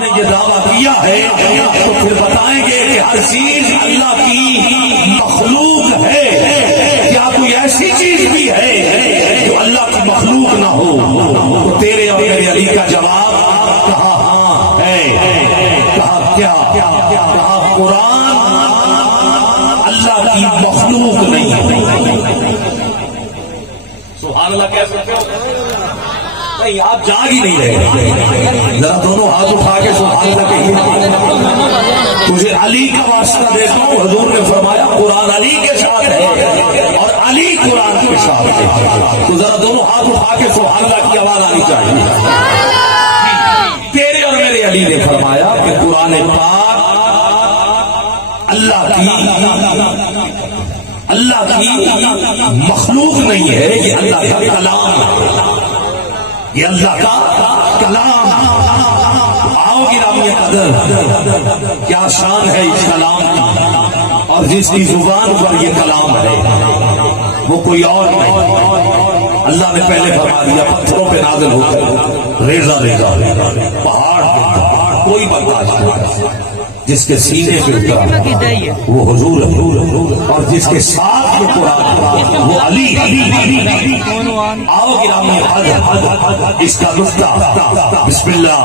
نے یہ دعویٰ کیا ہے تو پھر بتائیں گے کہ ہر چیز اللہ کی مخلوق ہے. کیا کوئی ایسی چیز بھی ہے جو اللہ کی مخلوق نہ ہو؟ تو تیرے اور میرے علی کا جواب کہا ہاں ہے. کہا کیا؟ کہا قرآن اللہ کی مخلوق نہیں ہے. سبحان اللہ کہہ سکتے ہو؟ نہیں، آپ جاگ ہی نہیں رہے. ذرا دونوں ہاتھ اٹھا کے سبحان اللہ کہیے. تجھے علی کا واسطہ دیتا ہوں. حضور نے فرمایا قرآن علی کے ساتھ ہے اور علی قرآن کے ساتھ ہے. تو ذرا دونوں ہاتھ اٹھا کے سبحان اللہ کی آواز آنی چاہیے. تیرے اور میرے علی نے فرمایا کہ قرآن پاک اللہ کی مخلوق نہیں ہے، یہ اللہ کا کلام ہے. یہ اللہ کا کلام. آؤ گرامی قدر، کیا شان ہے اس کلام کی. اور جس کی زبان پر یہ کلام ہے وہ کوئی اور نہیں. اللہ نے پہلے فرما دیا پتھروں پہ نازل ہو کر ریزہ ریزہ پہاڑ کوئی برداشت نہیں. جس کے سینے پہ اترا وہ حضور ہے، اور جس کے ساتھ یہ قرآن وہ علی. آؤ گرامی اس کا نقطہ بسم اللہ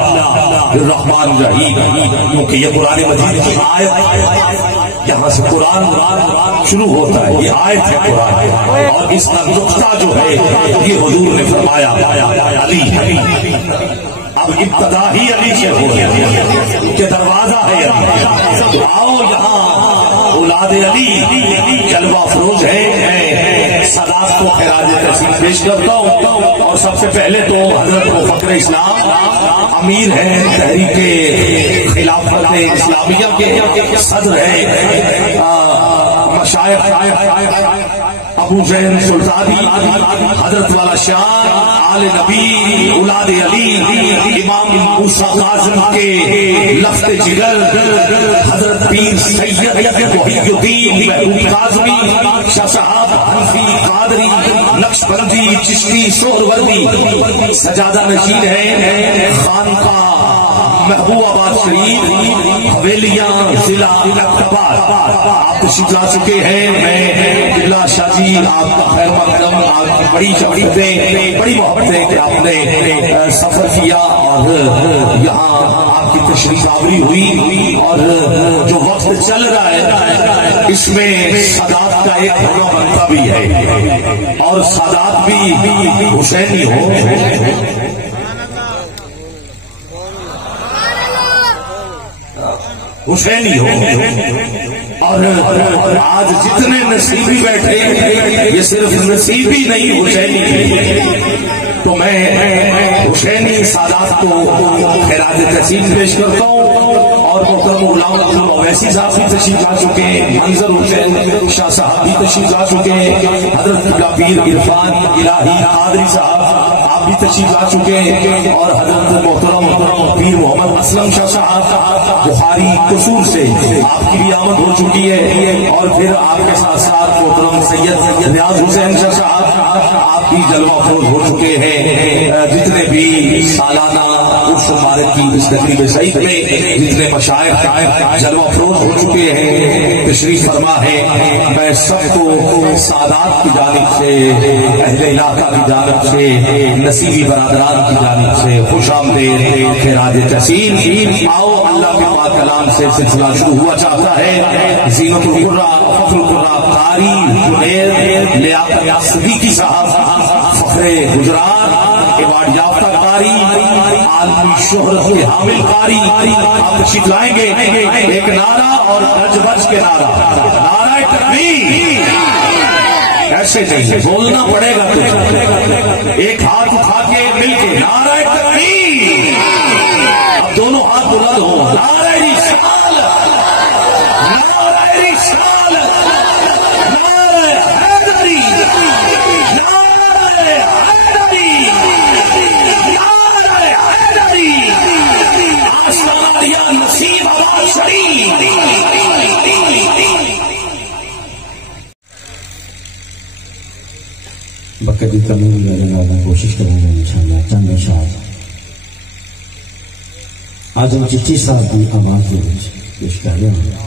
الرحمن الرحیم، کیونکہ یہ قرآن مجید کی آیت یہاں سے قرآن شروع ہوتا ہے. یہ آیت ہے قرآن، اور اس کا نقطہ جو ہے یہ حضور نے فرمایا علی. اب ابتدا ہی علی سے ہو کہ دروازہ ہے علی. تو آؤ یہاں اولاد علی جلوہ افروز ہے. صداقت کو خراج تحسین پیش کرتا ہوں. اور سب سے پہلے تو حضرت فخر اسلام امیر ہیں، تحریک خلافت اسلامیہ کے صدر ہیں، مشائخ ابو زین سلطانی، حضرت والا شاہ، آل نبی، اولاد علی، امام موسیٰ کاظم کے لفظ جگر، حضرت پیر سید محی الدین محمود کاظمی، شاہ صاحب حنفی، قادری، نقشبندی، چشتی، سہروردی سجادہ نشین ہے. خانقاہ محبوب آباد شریف، حویلیاں، ضلع اقتبار آپ تشریف لا چکے ہیں. میں قبلہ شاہ جی آپ کا خیر مقدم، آپ کی بڑی شخصیتیں، بڑی محبت ہے کہ آپ نے سفر کیا اور یہاں آپ کی تشریف آوری ہوئی. اور جو وقت چل رہا ہے اس میں سادات کا ایک ہونا بنتا بھی ہے، اور سادات بھی حسینی ہو. حسینی ہو. اور آج جتنے نصیبی بیٹھے یہ صرف نصیبی نہیں حسینی ہے. تو میں حسینی سادات کو خراج تحسین پیش کرتا ہوں. اور محترم غلام اویسی صاحب بھی تشریف لا چکے ہیں، منظر حسین شاہ صاحب بھی تشریف لا چکے ہیں، حضرت قبلہ پیر عرفان الہی قادری صاحب آپ بھی تشریف لا چکے ہیں، اور حضرت محترم پیر محمد اسلم شاہ صاحب بخاری قصور سے آپ کی بھی آمد ہو چکی ہے. اور پھر آپ کے ساتھ ساتھ محترم سید ریاض حسین شاہ صاحب آپ بھی جلوہ افروز ہو چکے ہیں. جتنے بھی سالانہ اس مبارک کی اس تقریب سعید میں جتنے مشائخ جلوہ افروز ہو چکے ہیں تشریف فرما ہے، میں سب کو سادات کی جانب سے، اہل علاقہ کی جانب سے، نصیبی برادران کی جانب سے خوش آمدید خراج تحسین. آؤ اللہ کے پاک کلام سے سلسلہ شروع ہوا چاہتا ہے. زینت القرآ، فخر القرآ قاری جنید لیاقت صدیقی صاحب، فخر گجرات، ایوارڈ یافتہ قاری، عالمی شہرت کے حامل قاری آپ تشریف لائیں گے. ایک نعرہ اور گج بج کے نعرہ، نعرہ تکبیر. ایسے نہیں بولنا پڑے گا تجھے. ایک ہاتھ اٹھا کے مل کے نعرہ تکبیر. اب دونوں ہاتھ بلند ہو. نعرہ رسالت، نعرہ رسالت، نعرہ حیدری، نعرہ حیدری، نعرہ حیدری. آسمان یا نصیب آباد شریف. بقدی تمام کوشش کروں گا انشاءاللہ چند اشعار. آزم چچی صاحب کی آواز کے پیش کر رہے ہیں.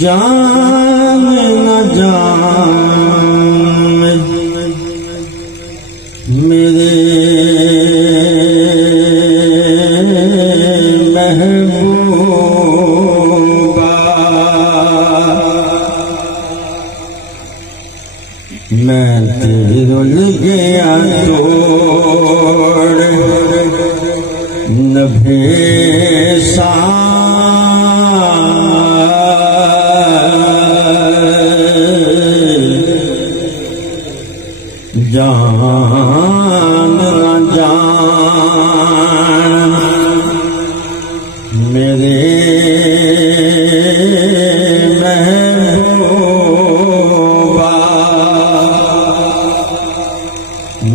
جان نہ جان میرے محبوبا میں رل گیا توڑ نبھے جان نہ جان میرے محبوبا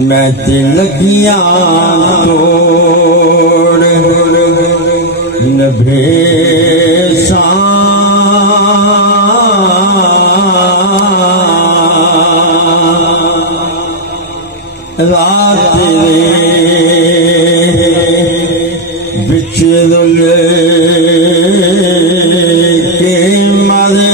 میں دلگیاں توڑ نبھے رات بچ رل کے مرے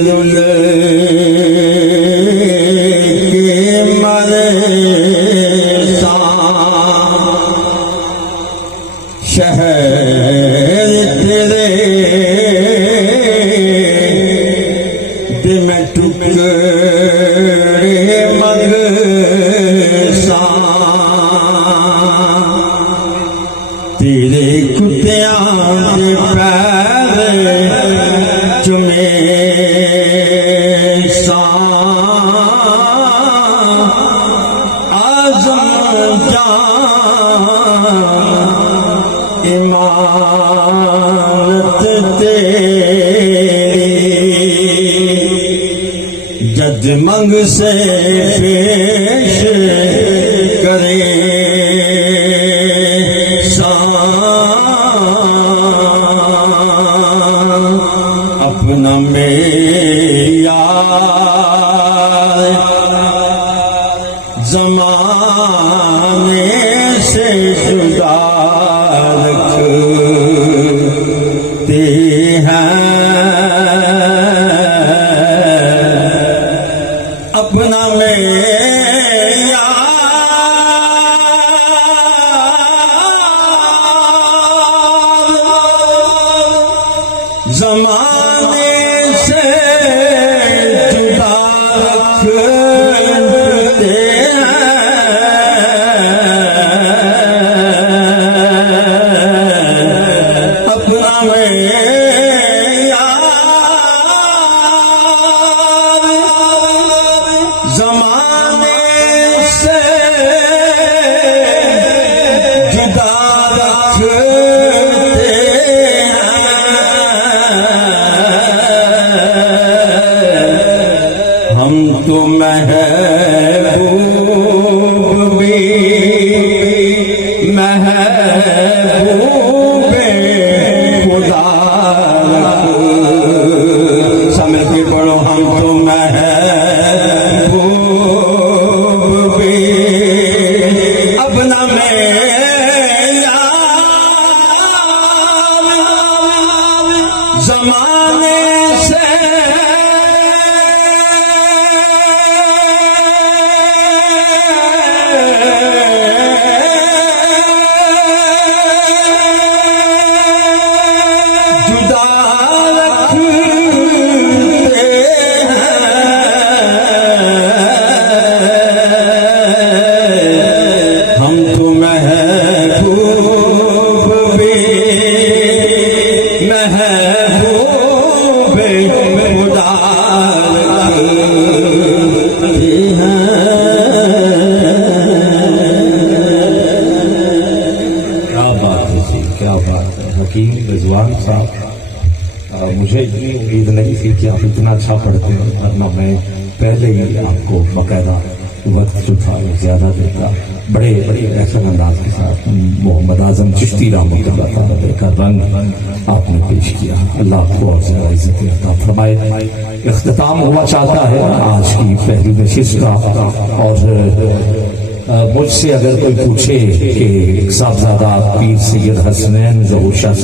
رل کے مرے شہر تیرے دے میں ٹکڑے مگساں تیرے کتیاں دے پیر چمے امانت تیری جج منگ سے پیش کرے اپنا معیار زمانے سے جدا رکھتے ہیں اپنا معیار زمانے سے جدا رکھتے تو محبوب بھی محبوب خدا سمجھ کے پڑھو ہم تو محبوب بھی اپنا معیار زمانے سے ہم تو میں صاحب مجھے اتنی امید نہیں تھی کہ آپ اتنا اچھا پڑھتے ہیں، ورنہ میں پہلے ہی آپ کو باقاعدہ وقت جو تھا زیادہ دیتا. بڑے احسن انداز کے ساتھ محمد اعظم چشتی رحمۃ اللہ تعالیٰ کا رنگ آپ نے پیش کیا. اللہ آپ کو اور زیادہ عزت عطا فرمائے. اختتام ہوا چاہتا ہے آج کی پہلی نشست کا، اور مجھ سے اگر کوئی پوچھے کہ صاحبزادہ پیر سید حسنین ظہور شاہ